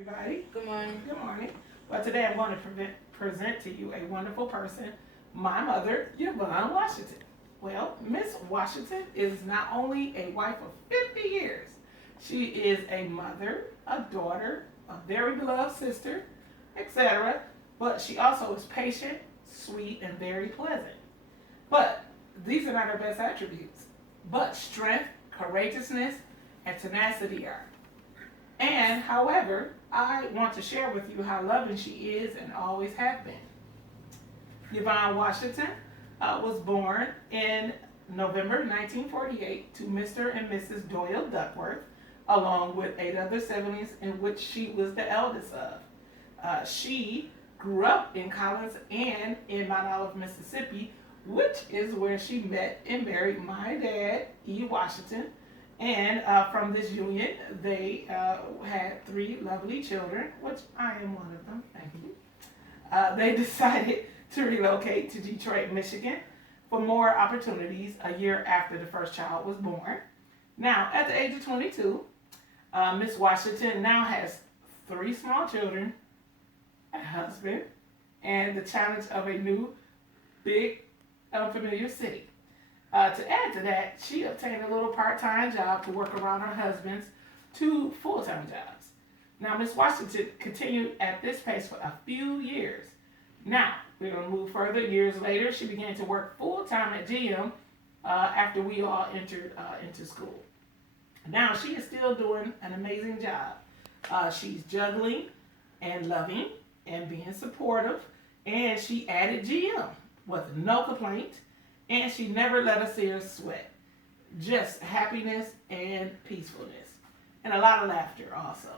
Everybody. Good morning. Good morning. Well, today I'm going to present to you a wonderful person, my mother, Yvonne Washington. Well, Miss Washington is not only a wife of 50 years, she is a mother, a daughter, a very beloved sister, etc. But she also is patient, sweet, and very pleasant. But these are not her best attributes. But strength, courageousness, and tenacity are. And, however, I want to share with you how loving she is and always have been. Yvonne Washington was born in November 1948 to Mr. and Mrs. Doyle Duckworth, along with 8 other siblings, in which she was the eldest of. She grew up in Collins and in Mount Olive, Mississippi, which is where she met and married my dad, E. Washington. And from this union, they had 3 lovely children, which I am one of them. Thank you. They decided to relocate to Detroit, Michigan for more opportunities a year after the first child was born. Now, at the age of 22, Miss Washington now has 3 small children, a husband, and the challenge of a new, big, unfamiliar city. To add to that, she obtained a little part-time job to work around her husband's 2 full-time jobs. Now, Miss Washington continued at this pace for a few years. Now, we're going to move further. Years later, she began to work full-time at GM after we all entered into school. Now, she is still doing an amazing job. She's juggling and loving and being supportive, and she added GM with no complaint. And she never let us see her sweat. Just happiness and peacefulness. And a lot of laughter also.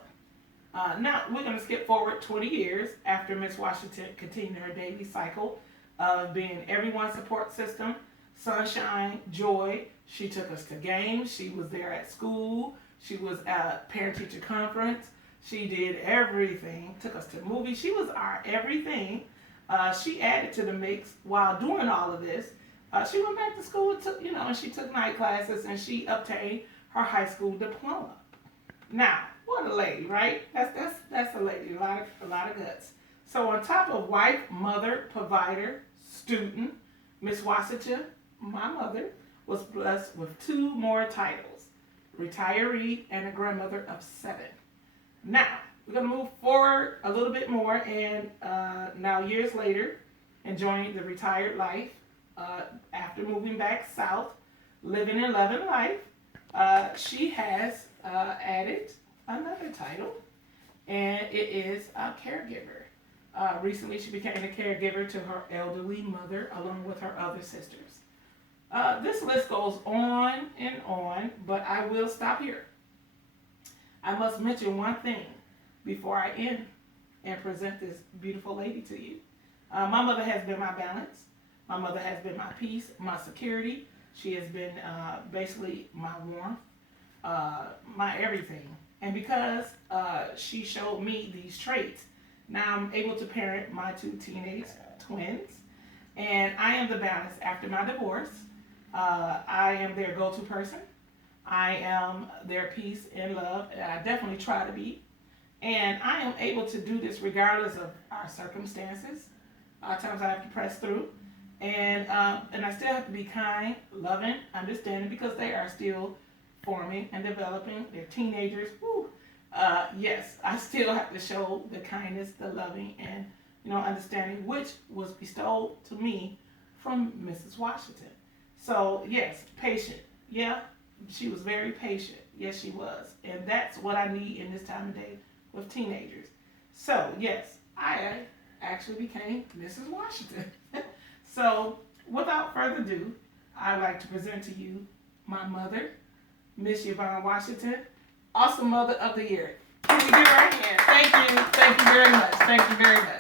Now, we're going to skip forward 20 years after Miss Washington continued her daily cycle of being everyone's support system, sunshine, joy. She took us to games. She was there at school. She was at parent-teacher conference. She did everything. Took us to movies. She was our everything. She added to the mix while doing all of this. She went back to school, and she took night classes, and she obtained her high school diploma. Now, what a lady, right? That's a lady, a lot of guts. So on top of wife, mother, provider, student, Miss Washington, my mother, was blessed with 2 more titles, retiree and a grandmother of 7. Now, we're going to move forward a little bit more, and now years later, enjoying the retired life. After moving back south, living and loving life, she has added another title, and it is a caregiver. Recently, she became a caregiver to her elderly mother along with her other sisters. This list goes on and on, but I will stop here. I must mention one thing before I end and present this beautiful lady to you. My mother has been my balance. My mother has been my peace, my security. She has been basically my warmth, my everything. And because she showed me these traits, now I'm able to parent my 2 teenage twins. And I am the balance after my divorce. I am their go-to person. I am their peace and love, and I definitely try to be. And I am able to do this regardless of our circumstances. A lot of times I have to press through. And I still have to be kind, loving, understanding, because they are still forming and developing. They're teenagers. Woo. Yes, I still have to show the kindness, the loving, and understanding, which was bestowed to me from Mrs. Washington. So yes, patient. Yeah, she was very patient. Yes, she was, and that's what I need in this time of day with teenagers. So yes, I actually became Mrs. Washington. So, without further ado, I'd like to present to you my mother, Miss Yvonne Washington, Awesome Mother of the Year. Can we give her a hand? Thank you very much. Thank you very much.